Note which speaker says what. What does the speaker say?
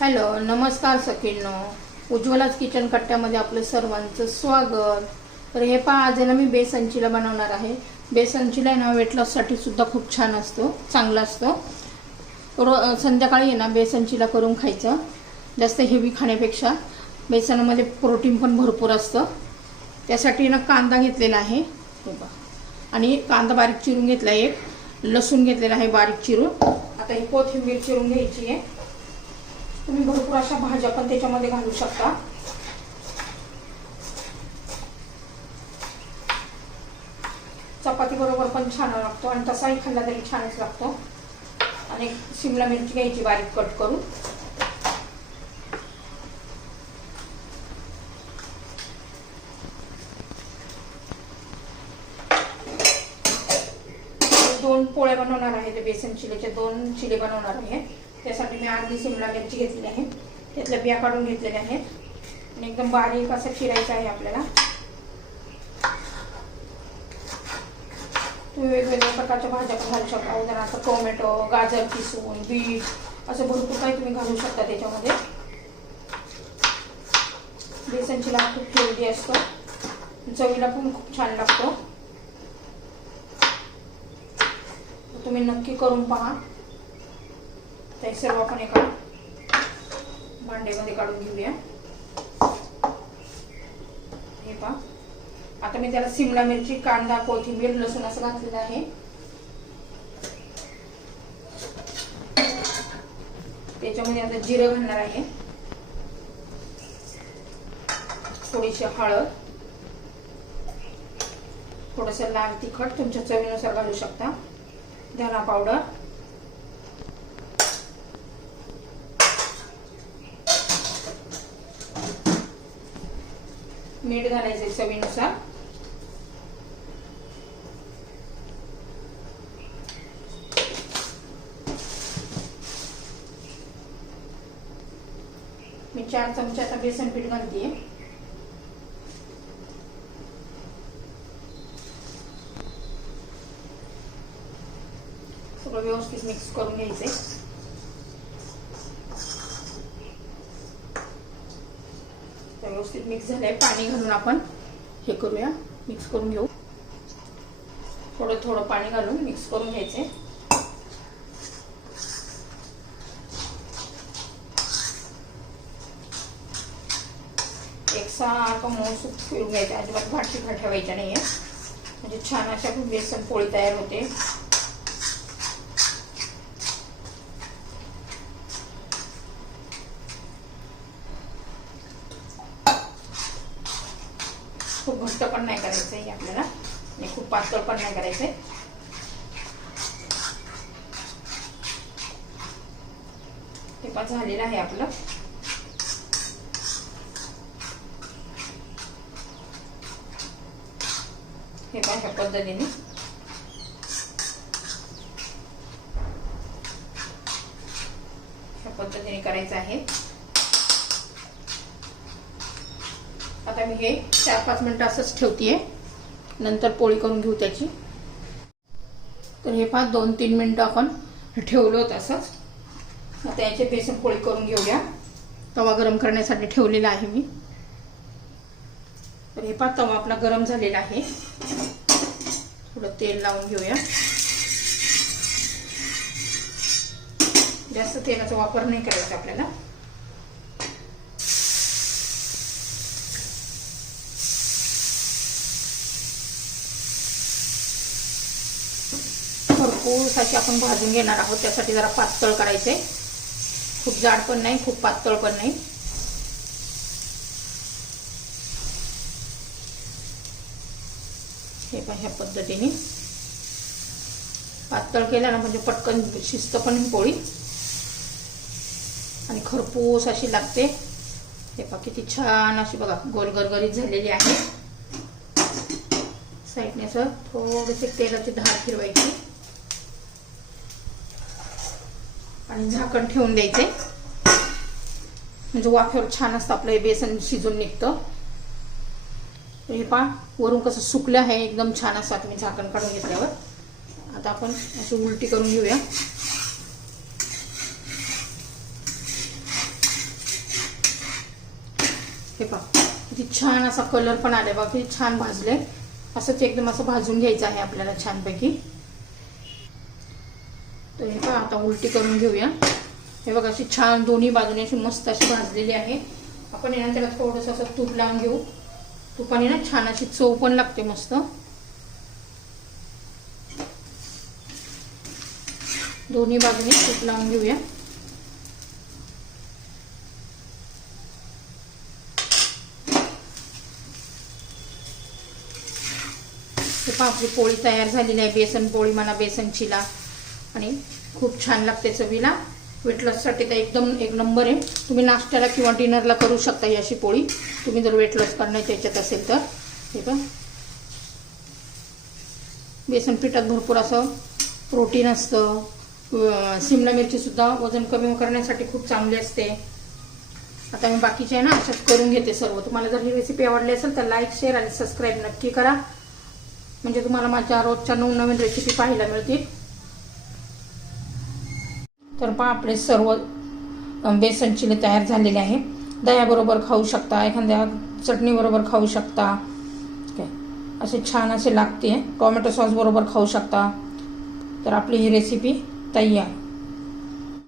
Speaker 1: Hello नमस्कार सखींनो. उज्ज्वलाच kitchen कट्ट्यामध्ये आपलं सर्वांचं स्वागत. तर हे पहा आज आहे ना मी बेसन चिला बनवणार आहे. बेसन चिला आहे ना वेट लॉससाठी सुद्धा खूप छान असतो चांगला असतो. रो संध्याकाळी आहे ना बेसन चिला करून खायचं. जास्त हेवी खाण्यापेक्षा. बेसनामध्ये प्रोटीन पण भरपूर असतं. त्यासाठी ना कांदा घेतलेला आहे. आणि कांदा बारीक चिरून घेतला आहे एक. लसूण घेतलेला आहे बारीक चिरून. आता ही कोथिंबीर चिरून घ्यायची आहे. तुम्ही भरपूर अशा भाज्या पण त्याच्यामध्ये घालू शकता. चपाती बरोबर पण छान लागतो आणि तसाही खाल्ला तरी छानच लागतो. आणि शिमला मिरची घ्यायची बारीक कट करून. दोन पोळ्या बनवणार आहे ते बेसन चिलेचे दोन चिले बनवणार आहे. त्यासाठी मी अर्धी शिमला मिरची घेतलेली आहे. त्यातल्या बिया काढून घेतलेल्या आहेत. आणि एकदम बारीक असं चिरायचं आहे आपल्याला. तुम्ही वेगवेगळ्या प्रकारच्या भाज्या पण घालू शकता. उदाहरणार्थ टोमॅटो गाजर किसून बीट असं भरपूर काही तुम्ही घालू शकता त्याच्यामध्ये. बेसनची चिला खूप हेल्दी असतो. चवीला पण खूप छान लागतो. तुम्ही नक्की करून पहा. ते सर्व आपण एका भांडेमध्ये काढून घेऊया. हे पहा. आता मी त्याला सिमला मिरची कांदा कोथिंबीर लसूण असं घातलेलं आहे. त्याच्यामध्ये आता जिरं घालणार आहे. थोडीशी हळद. थोडस लाल तिखट तुमच्या चवीनुसार घालू शकता. धना पावडर. मीठ घालायचे चवीनुसार. मी चार चमचे आता बेसन पीठ घालते सगळं व्यवस्थित मिक्स करून घ्यायचंय तर व्यवस्थित मिक्स झालंय. पाणी घालून आपण हे करूया. मिक्स करून घेऊ. थोडं थोडं पाणी घालून मिक्स करून घ्यायचे. एक सारखं मऊ फिरून घ्यायचं. अजिबात घाट ठेवायच्या नाही नाहीये. म्हणजे छान अशा बेसन पोळी तयार होते. खूप घट्ट पण नाही करायचं आहे आपल्याला. आणि खूप पातळ पण नाही करायचंय. हे पण झालेलं आहे आपलं. हे पण ह्या पद्धतीने. ह्या पद्धतीने करायचं आहे. आता मी हे चार पाच मिनटं असंच ठेवते नंतर पोळी करून घेऊ त्याची. तर हे पाच दोन तीन मिनटं आपण ठेवलं होतं असंच. आता याचे बेसन पोळी करून घेऊया. तवा गरम करण्यासाठी ठेवलेला आहे मी. तर हे पा तवा आपला गरम झालेला आहे. थोडं तेल लावून घेऊया. जास्त तेलाचा वापर नाही करायचा आपल्याला. भरपूर अशी आपण भाजून घेणार आहोत. त्यासाठी जरा पातळ करायचे खूप जाड पण नाही खूप पातळ पण नाही. हे पण ह्या पद्धतीने. पातळ केलं ना म्हणजे पटकन शिस्त पण पोळी. आणि खरपूस अशी लागते. हे पहा किती छान अशी बघा गोल गरगरीत झालेली आहे. साईडने असं थोडेसे तेलाची धार फिरवायची. आणि झाकण ठेवून द्यायचे. म्हणजे वाफेवर छान असतं आपलं हे बेसन शिजून निघतं. हे पहा वरून कसं सुकलं आहे एकदम छान असं आता मी झाकण काढून घेतल्यावर. आता आपण अशी उलटी करून घेऊया. हे पहा किती छान असा कलर पण आलाय बघा किती छान भाजले असंच एकदम असं भाजून घ्यायचं आहे आपल्याला छानपैकी. तर हे पहा आता उलटी करून घेऊया. हे बघा अशी छान दोन्ही बाजूने अशी मस्त अशी भाजलेली आहे. आपण येणार त्याला थोडंसं असं तूप लावून घेऊ. तुपाने ना छान अशी चव पण लागते मस्त. दोन्ही बाजूने तूप लावून घेऊया. हे आपली पोळी तयार झालेली आहे बेसन पोळी म्हणा बेसन चिला आणि खूप छान लागते चवीला. वेट लॉससाठी तर एकदम एक नंबर आहे. तुम्ही नाश्त्याला किंवा डिनरला करू शकता ही अशी पोळी. तुम्ही जर वेट लॉस करण्याच्या याच्यात असेल तर. हे पहा. बेसन पिठात भरपूर असं प्रोटीन असतं. शिमला मिरचीसुद्धा वजन कमी करण्यासाठी खूप चांगली असते. आता मी बाकीचे आहे ना अशाच करून घेते सर्व. तुम्हाला जर ही रेसिपी आवडली असेल तर लाईक शेअर आणि सबस्क्राईब नक्की करा. म्हणजे तुम्हाला माझ्या रोजच्या नवनवीन रेसिपी पाहायला मिळतील. तर पहा आपले सर्व बेसन चिले तयार झालेले आहे. दह्याबरोबर खाऊ शकता एखाद्या चटणीबरोबर खाऊ शकता. काय असे छान असे लागते. टॉमॅटो सॉसबरोबर खाऊ शकता. तर आपली ही रेसिपी तयार.